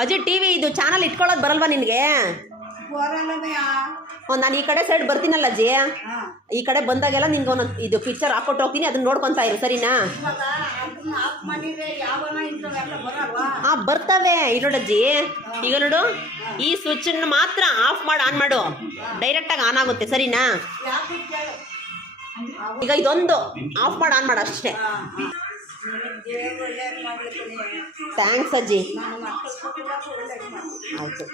ಅಜ್ಜಿ ಟಿವಿ ಇದು ಚಾನಲ್ ಇಟ್ಕೊಳ್ಳೋದು ಬರಲ್ವಾ ನಿನಗೆ? ನಾನು ಈ ಕಡೆ ಸೈಡ್ ಬರ್ತೀನಲ್ಲ ಅಜ್ಜಿ, ಈ ಕಡೆ ಬಂದಾಗೆಲ್ಲ ನಿನ್ಗೆ ಒಂದೊಂದು ಇದು ಪಿಕ್ಚರ್ ಹಾಕೊಟ್ಟು ಹೋಗ್ತೀನಿ, ಅದನ್ನ ನೋಡ್ಕೊಂತ ಇರು ಸರಿನಾ? ಬರ್ತವೆ. ಇಲ್ಲೋಡಜ್ಜಿ, ಈಗ ನೋಡು, ಈ ಸ್ವಿಚ್ ಮಾತ್ರ ಆಫ್ ಮಾಡಿ ಆನ್ ಮಾಡು, ಡೈರೆಕ್ಟಾಗಿ ಆನ್ ಆಗುತ್ತೆ ಸರಿನಾ? ಈಗ ಇದೊಂದು ಆಫ್ ಮಾಡಿ ಆನ್ ಮಾಡು ಅಷ್ಟೇ. ಥ್ಯಾಂಕ್ಸ್ ಅಜ್ಜಿ. ಆಯ್ತು,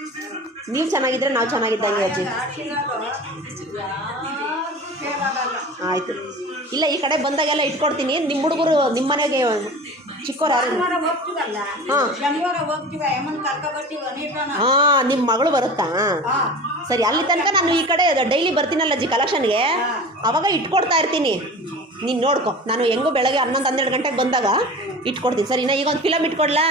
ನೀವು ಚೆನ್ನಾಗಿದ್ರೆ ನಾವು ಚೆನ್ನಾಗಿದ್ದಂಗೆ ಅಜ್ಜಿ. ಆಯ್ತು, ಇಲ್ಲ ಈ ಕಡೆ ಬಂದಾಗೆಲ್ಲ ಇಟ್ಕೊಡ್ತೀನಿ. ನಿಮ್ಮ ಹುಡುಗರು ನಿಮ್ಮ ಮನೆಗೆ ಚಿಕ್ಕವ್ರು ಯಾರು? ಹಾಂ, ನಿಮ್ಮ ಮಗಳು ಬರುತ್ತಾ? ಸರಿ, ಅಲ್ಲಿ ತನಕ ನಾನು ಈ ಕಡೆ ಡೈಲಿ ಬರ್ತೀನಲ್ಲ ಅಜ್ಜಿ ಕಲೆಕ್ಷನ್ಗೆ, ಅವಾಗ ಇಟ್ಕೊಡ್ತಾ ಇರ್ತೀನಿ. ನೀನು ನೋಡ್ಕೊ, ನಾನು ಹೆಂಗೋ ಬೆಳಗ್ಗೆ 11-12 ಗಂಟೆಗೆ ಬಂದಾಗ ಇಟ್ಕೊಡ್ತೀನಿ ಸರಿನಾ? ಈಗ ಒಂದು ಫಿಲಮ್ ಇಟ್ಕೊಡ್ಲಾ?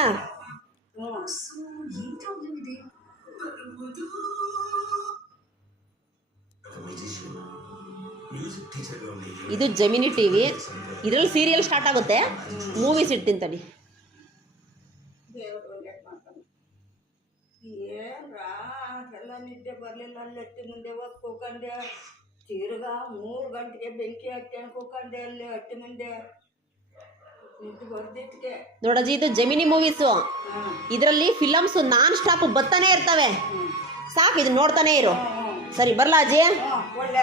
ಇದು ಜೆಮಿನಿ ಟಿವಿ, ಇದರಲ್ಲಿ ಸೀರಿಯಲ್ ಸ್ಟಾರ್ಟ್ ಆಗುತ್ತೆ. ಮೂವೀಸ್ ಇಡ್ತೀನಿ ತಡಿ. ನಿದ್ದೆ ಬರಲಿಲ್ಲ, ಅಲ್ಲಿ ಹಟ್ಟಿ ಮುಂದೆ ಹೋಗಿ ಕೂಕೊಂಡೆ. ತಿರ್ಗಾ 3 ಗಂಟೆಗೆ ಬೆಂಕಿ ಹತ್ಕೊಂಡು ಕೂಕೊಂಡೆ ಅಲ್ಲಿ ಹಟ್ಟಿ ಮುಂದೆ. ನಿದ್ದೆ ಬರ್ದಿಟ್ಗೆ ನೋಡಜ್ಜಿ, ಇದು ಜೆಮಿನಿ ಮೂವೀಸು. ಇದರಲ್ಲಿ ಫಿಲಮ್ಸು ನಾನ್ ಸ್ಟಾಪ್ ಬರ್ತಾನೆ ಇರ್ತವೆ. ಸಾಕು, ಇದು ನೋಡ್ತಾನೆ ಇರು. ಸರಿ, ಬರ್ಲಾ ಅಜ್ಜಿ? ಒಳ್ಳೆ